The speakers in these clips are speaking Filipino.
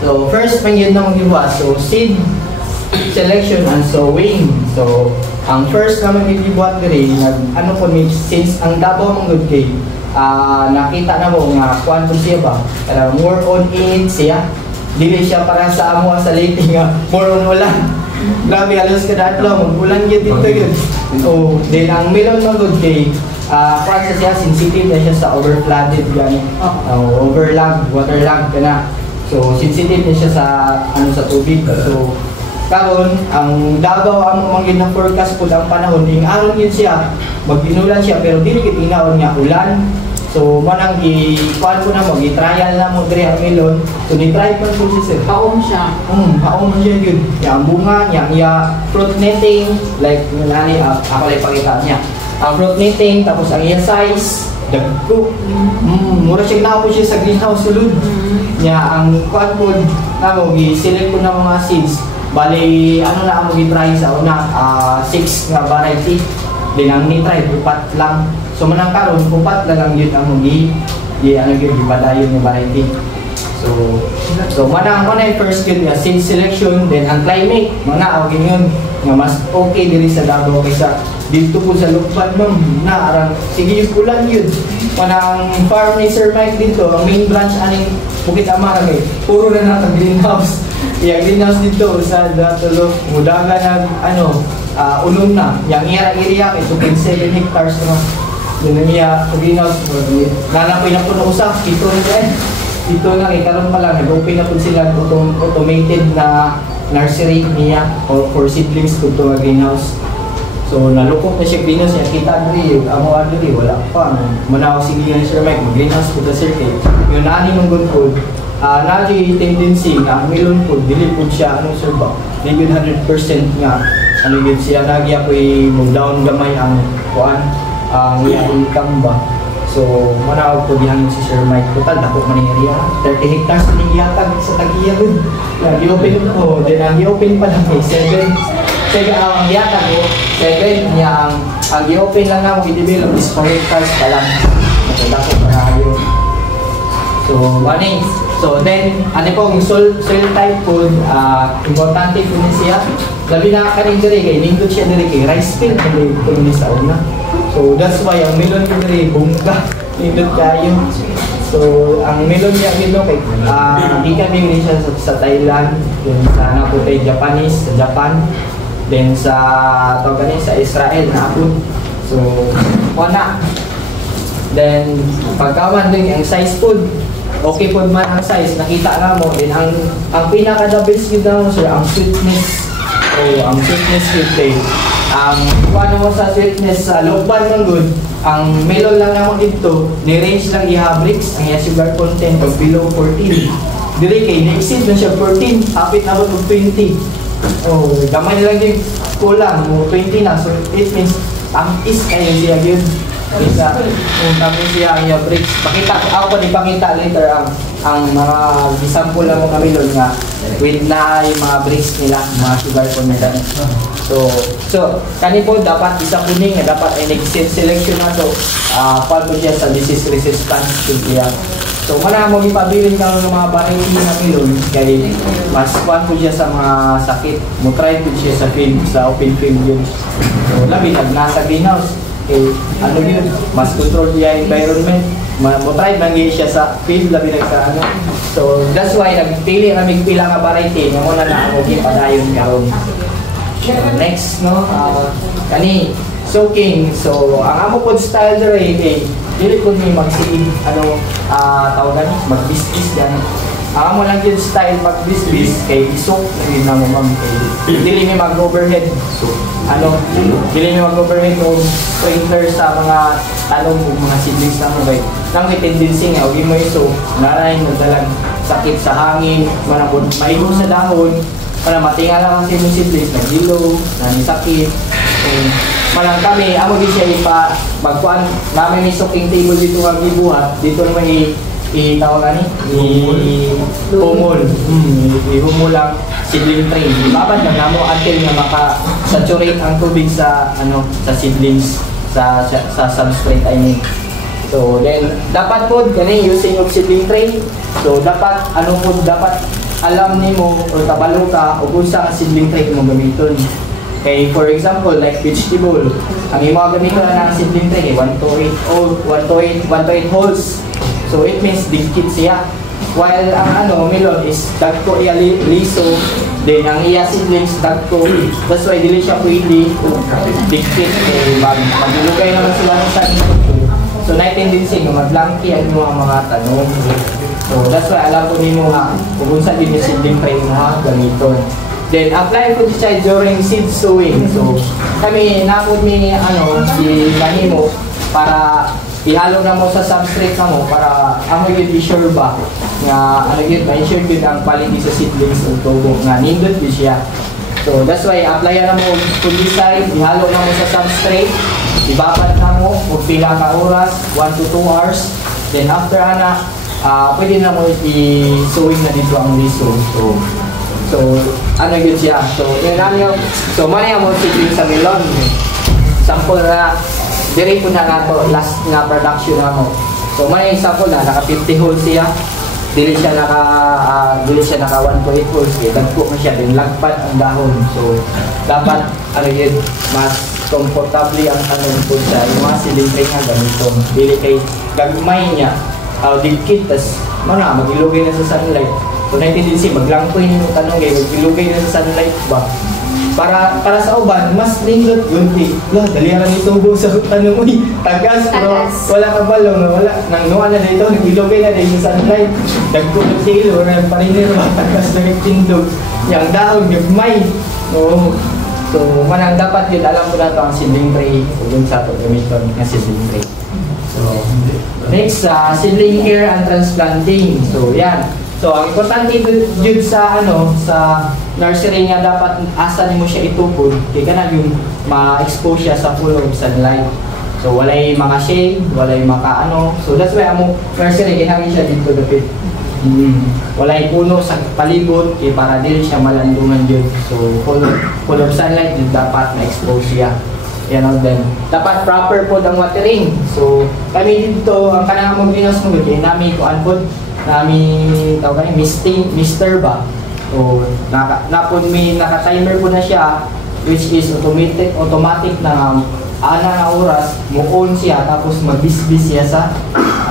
So first man yun nang gibuhat. So seed selection and sowing. So ang first naman gibuhat diri ano po since ang Davao mong good kay nakita na mo nga kuan po siya ba? More on it siya. Dili siya para sa amo sa late nga more on ulan. Grabe alos kada adlaw mag-ulan gyud dito gyud. So then ang melon mong good kay kuan siya sensitive na siya sa overflooded gani. Waterlogged kana. So sensitive na siya sa sa tubig. So karon ang Davao ang mga na forecast pud ang panahon ing aron yun siya mag-inulan siya pero dili gid inaon nga ulan. So manang kuan ko na mo gi-trial na mo diri ang melon. So ni-try ko po siya sir. Haom siya. Haom siya yun. Yang bunga niya fruit netting like nani ako lay pakita niya. Ang fruit netting tapos ang iya size dagko. Mura siya na po siya sa greenhouse sulod. Nya ang kuan po na mo gi-select ko na mga seeds. Bali ano na amo gi-try sa una 6 nga variety. Then ang ni-try upat lang. So manang karon upat na lang yun amo gibadayon nga variety. So manang first yun nga seed selection, then ang climate mga awagin yun nga mas okay diri sa Davao kaysa dito po sa Lukban na arang sige yung ulan yun. Manang farm ni Sir Mike dito, ang main branch aning Bukit Amara puro na naka-greenhouse. Yung greenhouse dito sa Datolo, mudaga na unom na. Yung area kay 2.7 hectares na. Yun na niya greenhouse. Nanapoy na po na usap, ito na kay karon pa lang, nag-open na po sila automated na nursery niya or for seedlings kung ito greenhouse. So nalukok na siya greenhouse niya, kita diri, amo diri wala pa. Manaw sige nga Sir Mike, greenhouse po ta sir kay. Yung nani ng good food, nari tendency na ang melon food, dili po siya sir ba? Dili 100% nga yun siya nagya po down gamay ang kuan ang income ba. So manaw po dihan si Sir Mike, total dako man area 30 hectares ni yatag sa Tagiya gud. Gi-open ko, then gi-open pa lang kay 7 ang yatag ko 7 niya ang gi-open lang na mo i-develop is 4 hectares pa lang. So dako pa na yun. So then pong soil type food importante po niya siya. Labi na kanin diri kay nindot siya diri kay rice field hindi ko ni sa una. So that's why ang melon ko diri bungga nindot kayo. So ang melon niya dito kay di kami ni siya sa Thailand, then sa naputay Japanese sa Japan, then sa sa Israel na abot. So wala. Then pagkawan din ang size food. Okay po man ang size, nakita na mo. Then ang pinaka-the best yun na mo sir, ang sweetness. So ang sweetness yun kay ano mo sa sweetness sa Lukban ng good, ang melon lang naman dito, ni-range lang i-habrix, ang sugar content of below 14. Diri kay ni-exceed na siya 14, hapit na mo 20. Oh, gamay lang din kulang, 20 na. So it means is kayo siya yun. Isa, kung kami siya ang i-habrix. Ako pa ipakita later ang mga example lang mga melon nga with na yung mga bricks nila, mga sugar content. So kani po dapat isa kuning nga dapat ay nag-selection na to paano siya sa disease resistance siya. So mana mo ipabilin ka ng mga variety na melon kay mas paano siya sa mga sakit. Mo try po siya sa field, sa open field yun. So labi nasa greenhouse kay yun, mas control niya environment. Mo try mangi siya sa field labi nagka So that's why nagpili na mig pila nga variety nga mo na amo gipadayon karon. Next kani soaking. So ang amo pod style diri kay dili ko ni magsiid tawagan magbisbis gani. Ang amo lang yung style magbisbis kay isok rin na mo ma'am kay dili mi mag-overhead. So dili mi mag-overhead o sprinkler sa mga talong ug mga seedlings na mo kay nang tendency nga og mo iso naray mo dalag sakit sa hangin, manapod maigo sa dahon. Para matingala kasi yung seedlings na gilo, na sakit. Malang kami, amo din siya magkuhan, namin may soaking table dito nga gibuhat, dito naman i-tawag i-humol. I-humol lang seedling tray. Ibabad lang namo until nga maka-saturate ang tubig sa sa seedlings, sa substrate I mean. So then dapat po kani using of seedling tray. So dapat ano po dapat alam nimo or kabalo ka ug unsa ang seedling tray mo gamiton. Okay, for example, like vegetable, ang imo gamiton na ng seedling tray 1 to 8 holes. So it means dikit siya. While ang melon is dagko iya liso, then ang iya seedlings dagko. That's why dili siya pwede dikit maglugay naman sila sa input. So naintindihan mo maglangki ang mga tanong. So that's why alam ko nimo nga kung unsa din yung seedling tray mo ha gamiton. Then apply ko siya during seed sowing. So kami napod mi si kanimo para ihalo na mo sa substrate na mo para amo yun i-sure ba nga yun ma-sure yun ang quality sa seedlings o tubo nga nindot yun siya. So that's why apply na mo fungicide, ihalo na mo sa substrate, ibabad na mo kung pila ka oras, 1 to 2 hours. Then after pwede na mo i-sowing na dito ang liso. So yun siya. So yun so mani mo seedling sa melon. Sample na diri po na nato last nga production na mo. So may example na naka 50 holes siya. Dili siya naka 1.8 holes. Dagko na siya din lagpat ang dahon. So dapat yun mas komportable ang po sa mga seedling tray nga gamiton. Dili kay gagmay niya dikit tas magilugay na sa sunlight. So naintindihan maglangkoy nimo tanong kay magilugay na sa sunlight ba. Para sa uban, mas lindot gunti. Dali lang itubo sa tanong, uy, tagas, pero wala ka balong, wala. Nang nuwa na dito, nag-ilogay na dito sa sunlight. Nagkulog silo, nagparinir, tagas na nagtindog. Yang dahon, gagmay. So, manang dapat yun, alam ko na ito ang seedling tray. So, yun sa ito, gamiton ng seedling tray. So, next, seedling care and transplanting. So, yan. So, ang importante yun sa nursery nga dapat asa nimo siya itupod kay kana yung ma-expose siya sa full of sunlight. So, walay mga shade, walay So, that's why amo nursery ginamit siya dito dapit. Walay puno sa palibot kay para dili siya malandungan yun. So, full of sunlight din dapat ma-expose siya. Yan then dapat proper po ang watering. So, kami dito ang kanang mong dinos mo kay nami ko anpod tawag kani Mr. ba o naka-timer po na siya which is automatic na na oras mo-on siya tapos magbisbis siya sa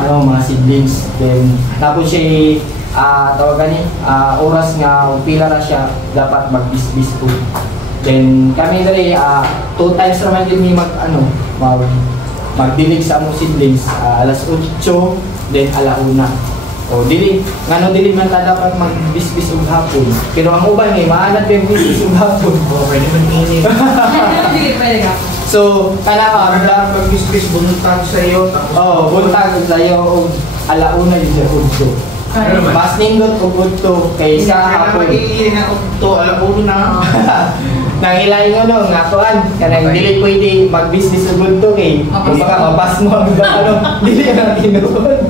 mga seedlings. Then tapos siya tawag kani oras nga pila na siya dapat magbisbis po. Then kami dali 2 times naman din mi magdilig sa among seedlings 8:00 then 1:00. O dili man ta dapat magbisbis og hapon. Pero ang uban ngay maanad yung bisbis og hapon. Pwede man init. Dili pwede ka. So kana ka magbisbis buntag sa iyo. Buntag sa iyo og 1:00 yun sa udto. Mas nindot og udto kay sa hapon. Magiging na udto 1:00 na. Nang ilay nga kuan kanang dili pwede magbisbis og udto kay baka mapas mo ang dili na tinuod.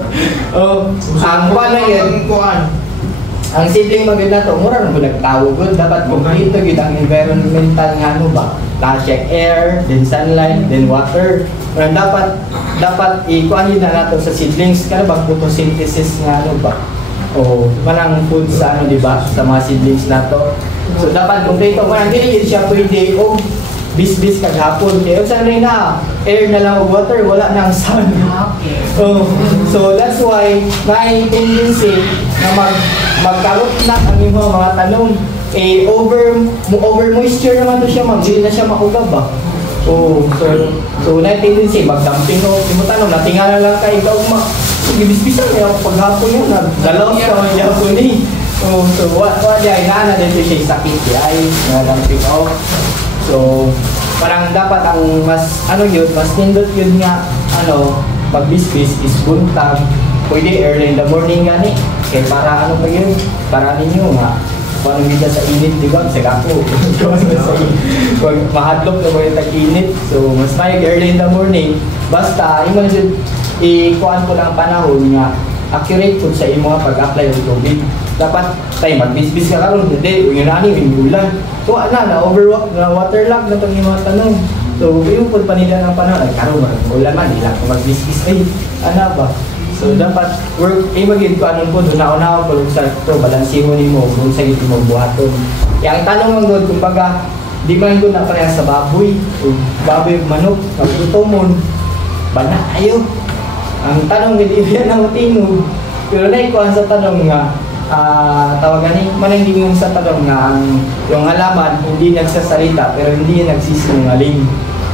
Ang kuan na yun, ang seedling maganda to, mura nang nagtawag gud dapat kompleto gid ang environmental nga siya air, then sunlight, then water. Pero dapat ikuan yun na nato sa seedlings kana bang photosynthesis nga manang food sa di ba sa mga seedlings nato. So dapat kompleto man dili siya pwede bisbis kaghapon kaya saan rin air na lang o water wala nang sun. So that's why may tendency na magkalot na ang imong mga tanong over moisture naman to siya dili na siya maugab ba. So na tendency magdamping imo tanong natingala lang kay ikaw bisbisan niya paghapon yun nagdalaw sa paghapon ni. So what ay na din siya sakit ay nadamping So, parang dapat ang mas mas nindot yun nga pagbisbis is buntag. Pwede early in the morning gani. Kaya para pa yun? Para ninyo nga paano kita sa init, di ba? Sa gapo. Mahadlok na mo yung tag-init. So, mas may early in the morning. Basta, ikuan ko lang panahon nga accurate po sa imo pag-apply ng tubig. Dapat tayo magbisbis ka karon hindi yung nani ulan. So na waterlogged na tong mga tanong. So yung pud panila ng panahon karon ulan man ila magbisbis ay Ano ba? So dapat work magid ko anon po do nauna ko sa to balansiho nimo kung sa gid mo buhaton. Yang tanong ang god kumbaga di man ko na pareha sa baboy, baboy ug manok, pagtutomon. Bana ayo. Ang tanong gid yan ang tingog. Pero nay ko sa tanong nga tawagan ni mananggingon sa tanong nga ang yung halaman hindi nagsasalita pero hindi nagsisinungaling.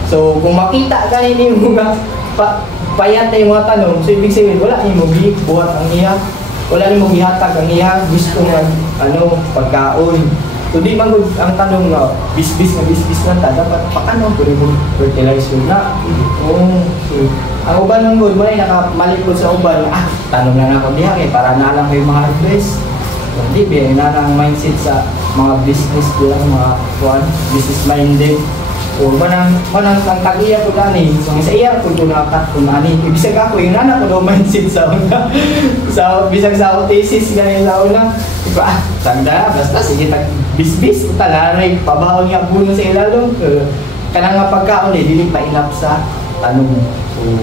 So kung makita ka nimo nga payat na yung mga tanong, so ibig sabihin wala ni mo buhat ang iya, wala ni mo gihatag ang iya gusto nga pagkaon. So di man gud ang tanong nga bisbis na ta dapat paano pwede mo fertilizer na. So ang uban ng gud mo ay nakamalikod sa uban, tanong na ako diha kay para na lang kay mga advice. Hindi ba na lang mindset sa mga business bilang mga business minded. O manang ang tag-iya ko gani, so sa iya ko nakat ko ani. Ibig ako yung anak ko do mindset sa una. Sa bisag sa thesis gani sa una. Tanda basta sige tag bisbis ko talanay pabaon nga buno sa ilalong. Kanang nga pagkaon dili pa ilap sa tanong. So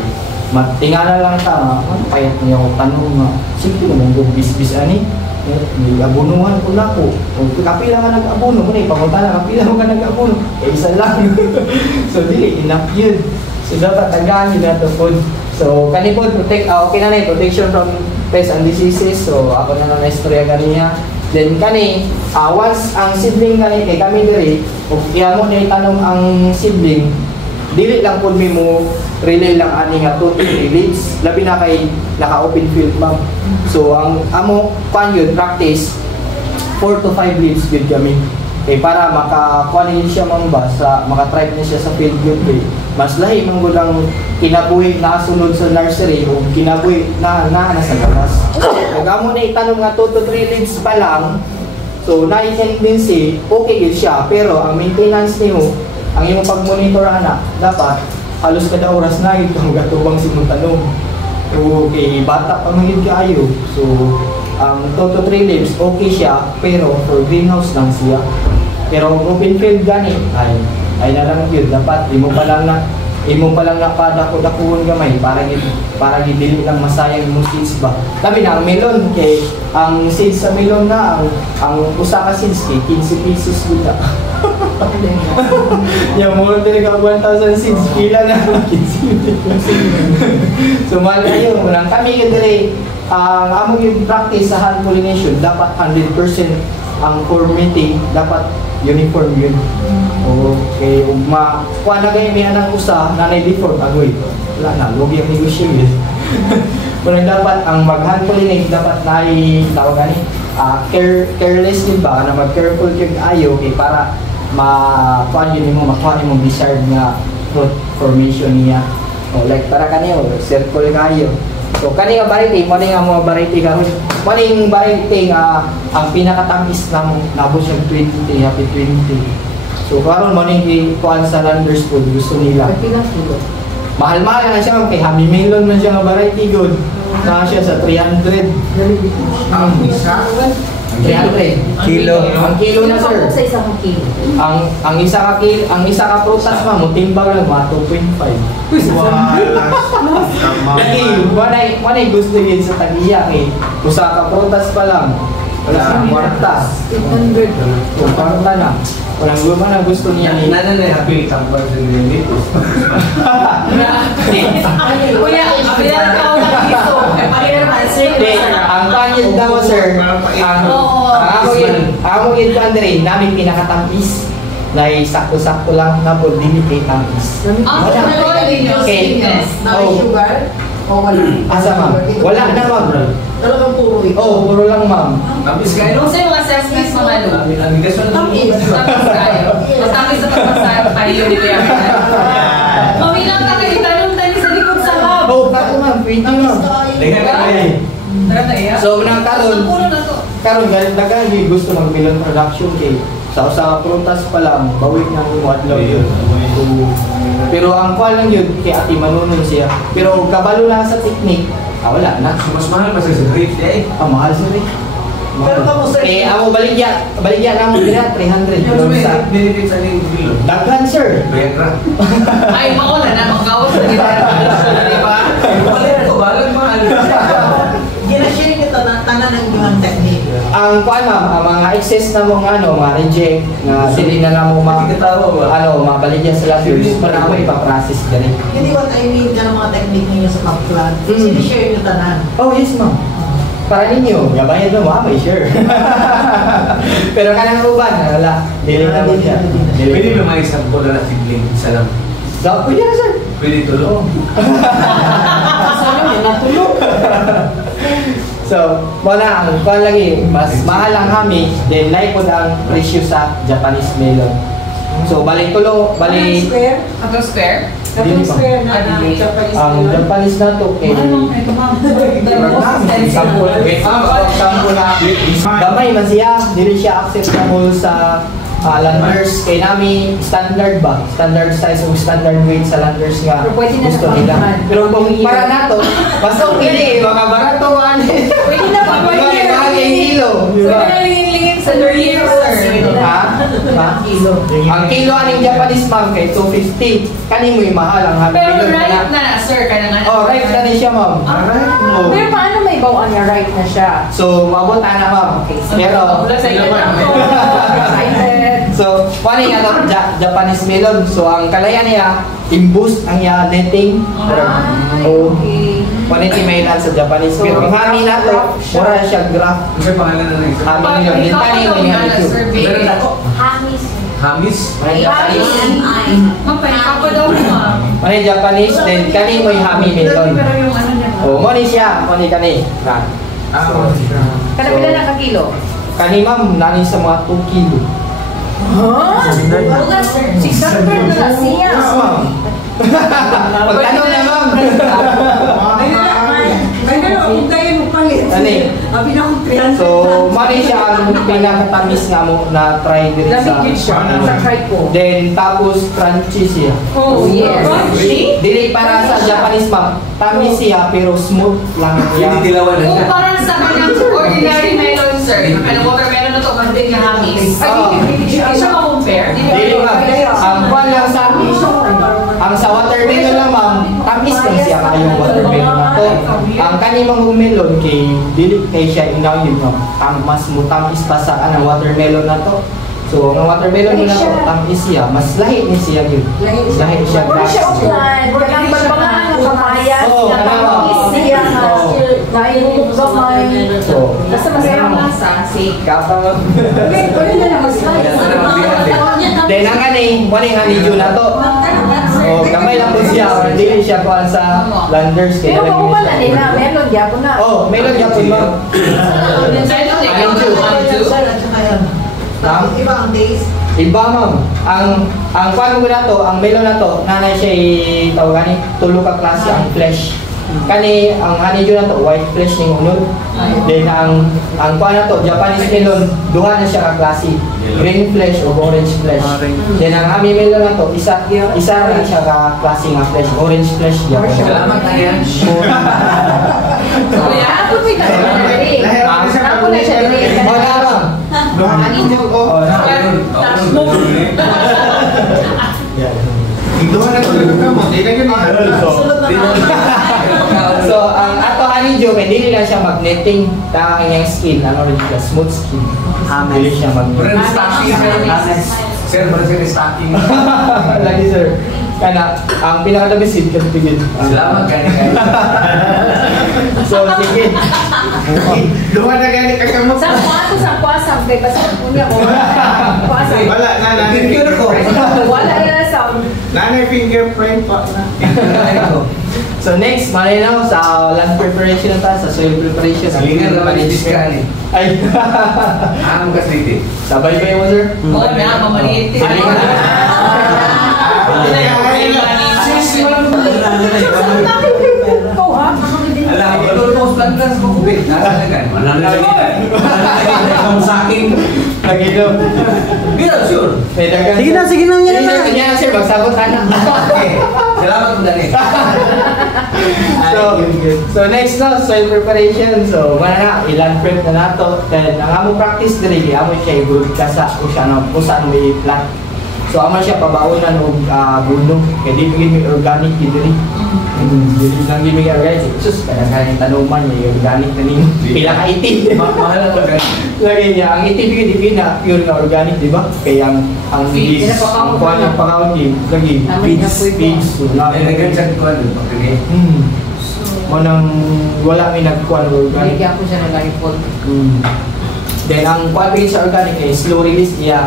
matingala lang ta, payat niya ko tanong nga. Sige mo mong bisbis ani. May abunuhan ko na ko. Kung kapila ka nag-abuno, kung ipapunta na, kapila ka nag-abuno, isa lang. So, dili, enough yun. So, dapat tagaan yun na ito po. So, kanipod, okay na protection from pests and diseases. So, ako na na-istorya kaniya. Then, once ang seedling kay kami diri, kung iya mo na itanong ang seedling, dili lang po mo relay lang ani nga 2-3 leads labi na kay naka-open field ma'am. So ang amo yun practice 4 to 5 leads gud kami. Para makakuha siya ma'am ba sa maka-try na siya sa field yun mas lahi man gud ang kinabuhi na sunod sa nursery o kinabuhi na sa gawas. Kung amo na itanong nga 2 to 3 leads pa lang, so na-tendency okay gud siya pero ang maintenance nimo ang imong pag-monitor ana dapat halos kada oras na ito ang gatubang simong tanong. Okay, bata pa man gid kaayo. So ang 2 to 3 leaves okay siya pero for greenhouse lang siya. Pero open field gani ay na lang yun dapat imo pa lang napadako-dakuhon gamay para gid dili lang masayang imong seeds ba. Labi na ang melon kay ang seeds sa melon na ang usa ka seeds kay 15 pesos gud. Yung mo talaga 1,000 seeds pila na 15. So mahal kayo lang kami kadiri ang among yung practice sa hand pollination dapat 100% ang formatting dapat uniform yun. Okay, kuha na kayo may anang usa na na-deform agoy. Wala na, lugi ang negosyate. Kung dapat ang mag-hand pollinate dapat na tawag gani careless din ba na mag-careful yung ayo para makuha yun mo desired nga fruit formation niya. Like para kaniyo circle kayo. So kaniya variety mo nga mga variety karon. Mo ning variety nga ang pinakatamis nabot siya 20 happy 20. So karon mo ning kuan sa Landers food gusto nila. Mahal-mahal na siya kay Happy Melon man siya nga variety good. Na siya sa 300. Ang isa 300 kilo. Ang kilo na sir. Sa isang kilo. Ang isa ka prutas pa mo timbang lang mga 2.5. Wanay gusto yun sa tagiya kay usa ka prutas pa lang. Wala sa kwarta. 800. Kwarta na. Walang gusto na gusto niya ni. happy kampal sa dito. Kuya, pinara ka ako ng piso. Ang kanyang daw sir, ang among yun Andre, namin pinakatampis na sakto-sakto lang na po limited tampis. Okay. Sugar? O wala? Asa ma'am? Wala na ma'am. Talagang puro ito. Puro lang ma'am. Tapos kayo? Kung sa'yo mga assessments mga ano? Ang gasol na Tamis. Tamis tayo. Mas tamis sa pagpasayo kayo dito yan. Mamilang ka kayo tanong tani sa likod sa hub. Kato ma'am, pwede ma'am. Tara tayo. So, nang Puro na to. karon galit na kami gusto mag-melon production kay sa prutas pa lang, bawit na mo adlaw yun. Pero ang kuha lang yun, kay ati manunod siya. Pero kabalo lang sa technique, wala na. Mas mahal pa sa grape eh. Mahal siya rin. Pero kamo sir. Eh, amo baligya na mo dira 300 Ano kung may sa benefits ano yung bilog? daghan sir. Viagra. Ay, mauna na, magawas na kita. Di ba? Balik ko, balag mahal. Gina-share kita na tanan ng iyong technique. Ang kuan ma'am, ang mga excess na mong ano, mga reject na dili na na mo Hindi ka tawa ba? mabaligya sa lawyers para mo ipa-process dali. Hindi what I mean ka ng mga technique ninyo sa pag-plan. Mm. Sinishare nyo tanan. Oh, yes ma'am. Para ninyo, gabayan mo may sure. Pero kanang uban, wala. Dili na din siya. Pwede ba may isang pula na sibling? Isa lang. So, pwede na sir. Pwede tulong. Sana mo natulog. So, wala ang kuan lagi, mas mahal ang hami, then like po ang presyo sa Japanese melon. So, balik tulo, balik Square? Hanggang square? Dili pa. Square na Japanese. Ang Japanese na to eh sample, sample na gamay man siya, dili siya acceptable sa landers kay nami standard ba? Standard size o standard weight sa landers nga Pero pwede na gusto sa nila. pangkahan. Pero kung para nato, mas okay mga barato man. Pwede na pa Mga mahal yung kilo, di So, ba? lingin-lingin sa year, sir. Ha? Ha? Ang kilo aning Japanese ma'am kay 250. Kani mo yung mahal ang Pero kilo right na, sir, kaya nga. Oh, right na din siya ma'am. Oh. Pero paano may bawaan niya right na siya? So, maabot na ma'am. Pero, Wala sa iyo lang to. Excited. so, ano yung ano, Japanese melon. So, ang kalayan niya, imboost ang niya netting. Ay, Oh, okay. quality may lang sa Japanese. Pero ang hami na to, mura siya graph. Ano pangalan na isa? Hami melon. Din pa rin yung hami survey. Meron ako. Hamis. Hamis? May Japanese. Mapahinga pa daw mo, ma'am. Ano yung Japanese, then kani mo yung hami melon. Pero yung ano niya, ma'am. Oh, mo ni siya, mo ni kani. Na. Kanapila na ka kilo? Kani ma'am, nani sa mga 2 kilo. Bukas, 600 na na siya. Yes, ma'am. Pagtanong na ma'am. Ani? So, mali siya ang pinakatamis nga mo na try din sa... Lamig yun siya. Sa try ko. Then, tapos crunchy siya. Oh, yes. Crunchy? Dili para sa Japanese ma'am, tamis siya pero smooth lang Hindi siya. dilawan na siya. Kumpara sa kanyang ordinary melon, sir. Ano watermelon na to, mandig na hamis. Oo. Hindi siya ma-compare. Dili ma'am, ang kwan lang sa ang sa watermelon lang ma'am, tamis lang siya ngayong watermelon na to. Ang kanimang melon kay dili kay siya inaw yun ma'am. Mas mutamis pa sa watermelon na to. So, ang watermelon na to, tamis siya. Mas lahi ni siya yun. Lahi siya. Wala siya ulan. Kanang balbangan ng kamayas. Oo, kanang Siya nga. Oo. Nainunog gamay. So, Basta masaya ang lasa. kapag... Pwede na naman Then ang kaning, waning honeydew na to. Oh, gamay lang po siya. Dili siya kuhan sa landers. Pero kung wala nila, meron gyapon na. Oh, meron niya po ma'am. So, ito, ikaw na Iba ang taste. Iba ma'am. Ang kuhan mo na to, ang melon na to, nanay siya tawag ni tulo ka klase ang flesh. Kani ang honeydew na to, white flesh ning unod. Then ang kuhan na to, Japanese melon, duha na siya ka klase. Green flesh o orange flesh. Then ang hami melon na to, isa na siya ka klase nga flesh, orange flesh Japanese. Salamat na yan. Kuya, Ako may dali. Ako na siya dali. Oh, na ma'am. Oh, Tash mo. Doon na talaga ka mo. Hindi na ganun. Sulod na naman. So, ang ato honeydew, hindi lang siya magneting ang kanyang skin, ano rin siya, smooth skin. Hindi siya Brand magneting. stocking. Sir, brand stocking. Lagi sir. Kana, ang pinakalabisin, kantigin. Salamat gani kayo. So, sige. Doon na gani kakamot. Sa kwato, sa kwasam, kay basta punya ko. Kwasam. Wala na, nanay fingerprint. Wala na sa Nanay fingerprint pa na. So, next, malinaw sa land preparation na tayo, sa soil preparation. Salingan naman yung diskali. Ay, Ang kasiti. sabay ba mo, sir? Oo na, mamaliit. Salingan na. ikaw ha? Alam ko, ito mo plantas mo kubit. Nasa na gan? Wala na sa akin. Nag-ilog. Biro, sure. May dagan. Sige na, yan na. Kanya na, sir. Magsabot ka na. Okay. Salamat po, Dani. So next na, soil preparation. So wala na, ilan prep na nato. Then ang amo practice diri, amo siya i-broadcast sa kung saan may plant. So amo siya pabaonan og buno. Kaya di bigyan may organic diri. Dili lang gimi organic. Sus, kadang-kadang tanuman may organic na ning pila ka itim. Mahal ang organic. Lagi niya, ang itim bigyan na pure na organic, di ba? Kaya ang Feed, bees, ang kuha ng pakaunti, lagi, feeds. Nagagawin sa kuwan doon, pagkagay. Manang wala may nagkuha ng organic. Bigyan ko siya ng lifeboat. Then ang quality sa organic ay slow release niya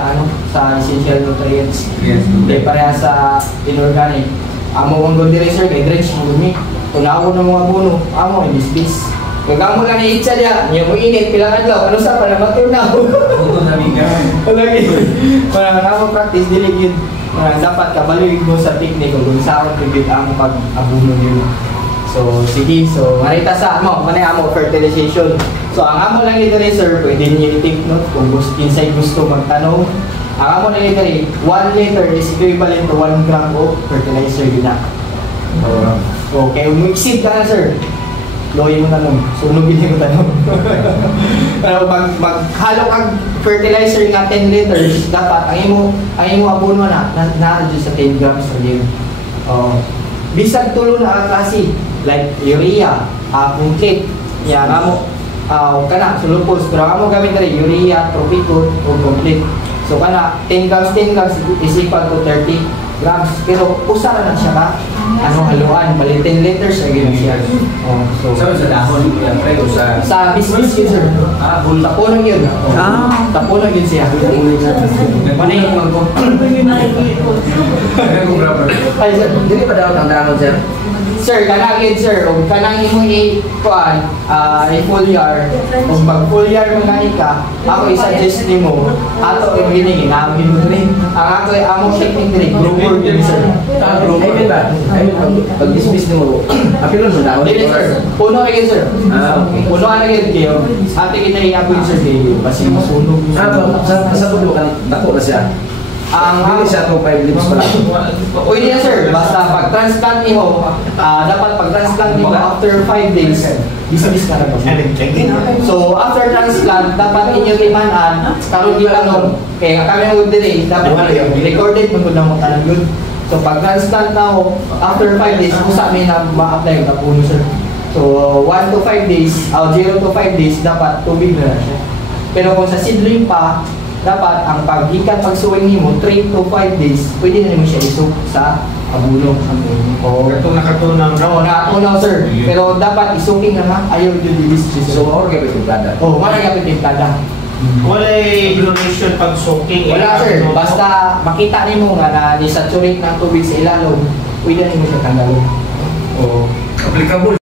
sa essential nutrients. Yes. Hindi pareha sa inorganic. Amo ang good sir kay drench mo gumi. Tunaw na mga buno, amo in this space. Kung amo lang ni itsa dia, niya mo init pilang adlaw, ano sa para matunaw. Buto na biga. Lagi. Para amo practice dili gyud dapat kabalig mo sa technique kung saan pigit ang pag-abuno niyo. So, sige. So, marita sa amo fertilization. So, ang amo lang ito sir, pwede niyo i-take note kung inside gusto magtanong. Ang amo lang ito 1 liter is equivalent to 1 gram of fertilizer yun na. So, kaya umixid ka na sir. Loy mo tanong. Sunugin mo tanong. Pero maghalo kang fertilizer nga 10 liters, dapat ang imo abono na na-adjust sa 10 grams per day. Bisag tulo na ang klase like urea, complete, yan amo kana sulupos, pero amo gamit rin urea, tropicol o complete. So kana 10 grams is equal to 30 grams, pero usa na siya ka haluan, bali 10 liters ay gina siya. So Sa dahon, pre, o sa business yun sir, tapunan yun. Tapunan yun siya. Manay yung magpo. Kung rubber. Ay sir, Dili pa daw ang dahon, sir. sir, kanagin sir, kung kanang imo i-kuan, i-foliar, kung mag-foliar mga ka, ako i-suggest nimo, ato yung gining, inamin mo rin. Ang ako ay among technique rin, groomer din sir. I mean ba? I mean, pag-dismiss mo, apilon mo dahon. Dili sir, puno kayo sir. Okay. Puno ka na kayo kayo. Ate kita i-apoy sir kayo, kasi masunog. Sa puno kan dako na siya. Ang Dili siya to 5 leaves pa lang. Pwede yan sir, basta pag-transplant niyo, dapat pag-transplant niyo after 5 days, dismiss na ba? So after transplant, dapat inyo limanan, karon di tanong, kaya kami ang din dapat recorded mo na mo tanong yun. So pag-transplant na ako, after 5 days, kung sa amin na ma-apply yung tapuno sir. So 1 to 5 days, 0 to 5 days, dapat tubig na siya. Pero kung sa seedling pa, dapat ang pagsuwing nimo 3 to 5 days, pwede na nimo siya isuk sa abuno. Ito nakatunaw na. No, nakatunaw sir. Pero dapat isuking na ayaw yung dilis. So, or kaya timplada. Wala yung timplada. Wala duration pag soaking. Wala sir. Basta makita nimo nga na desaturate ng tubig sa ilalong, pwede na nimo siya tanggalon. Applicable.